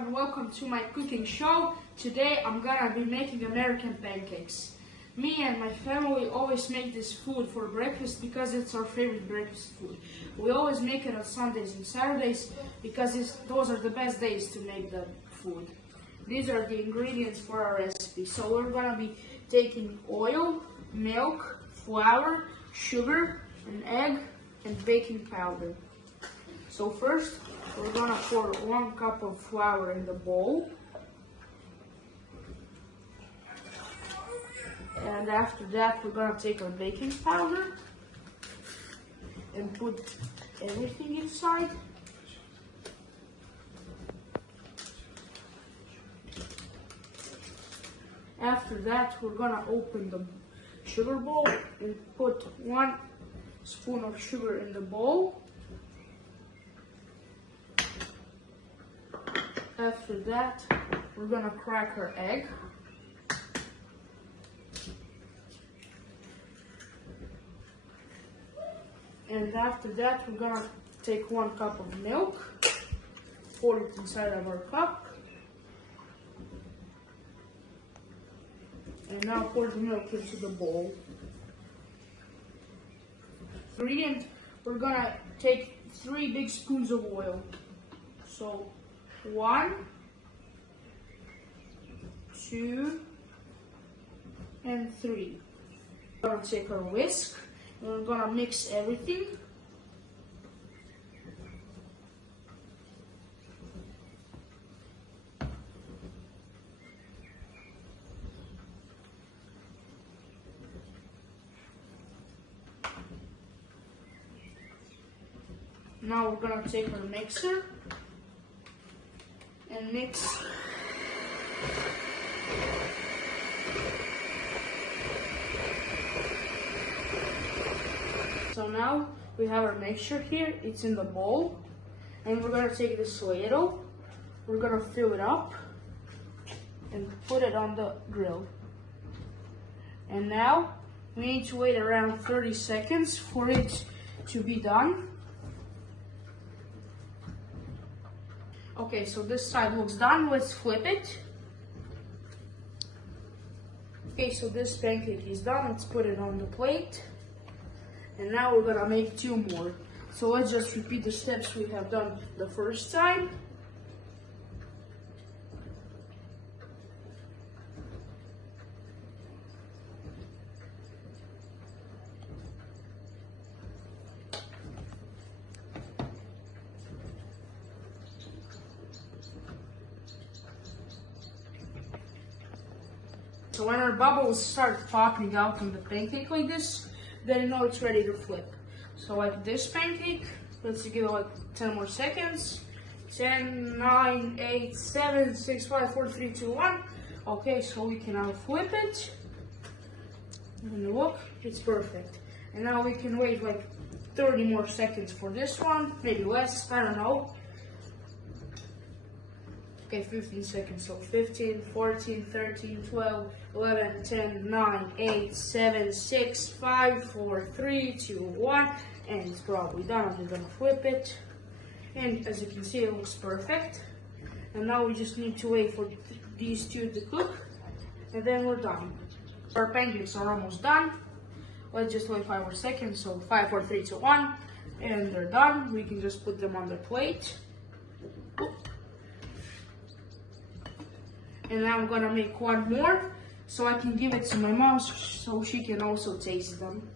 everyone, welcome to my cooking show. Today I'm gonna be making American pancakes. Me and my family always make this food for breakfast because it's our favorite breakfast food. We always make it on Sundays and Saturdays because those are the best days to make the food. These are the ingredients for our recipe. So we're gonna be taking oil, milk, flour, sugar, an egg, and baking powder. So first, we're gonna pour 1 cup of flour in the bowl. And after that, we're gonna take our baking powder and put everything inside. After that, we're gonna open the sugar bowl and put 1 spoon of sugar in the bowl. After that, we're gonna crack our egg. And after that, we're gonna take 1 cup of milk, pour it inside of our cup. And now pour the milk into the bowl. Ingredient, we're gonna take 3 big spoons of oil. So 1, 2, and 3. We're gonna take our whisk and we're gonna mix everything. Now we're gonna take our mixer and mix. So now we have our mixture here, it's in the bowl, and we're gonna take this ladle, we're gonna fill it up and put it on the grill. And now we need to wait around 30 seconds for it to be done. Okay, so this side looks done. Let's flip it. Okay, so this pancake is done. Let's put it on the plate. And now we're gonna make 2 more. So let's just repeat the steps we have done the first time. So when our bubbles start popping out on the pancake like this, then you know it's ready to flip. So like this pancake, let's give it like 10 more seconds. 10, 9, 8, 7, 6, 5, 4, 3, 2, 1. Okay, so we can now flip it. And look, it's perfect. And now we can wait like 30 more seconds for this one, maybe less, I don't know. Okay, 15 seconds, so 15, 14, 13, 12, 11, 10, 9, 8, 7, 6, 5, 4, 3, 2, 1, and it's probably done. I'm just gonna flip it, and as you can see, it looks perfect. And now we just need to wait for these 2 to cook, and then we're done. Our pancakes are almost done. Let's just wait 5 more seconds, so 5, 4, 3, 2, 1, and they're done. We can just put them on the plate. And now I'm gonna make 1 more so I can give it to my mom so she can also taste them.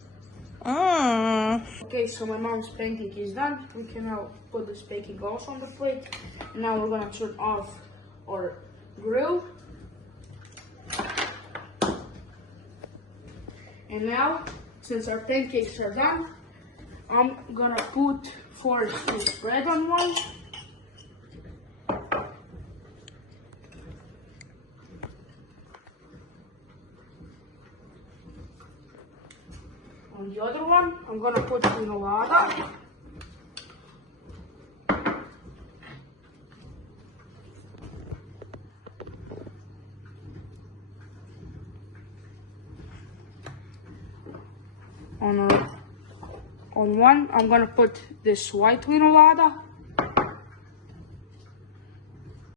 Okay, so my mom's pancake is done. We can now put this pancake also on the plate. And now we're gonna turn off our grill. And now, since our pancakes are done, I'm gonna put 4 sliced bread on one. On the other one, I'm gonna put granola. On one, I'm gonna put this white granola.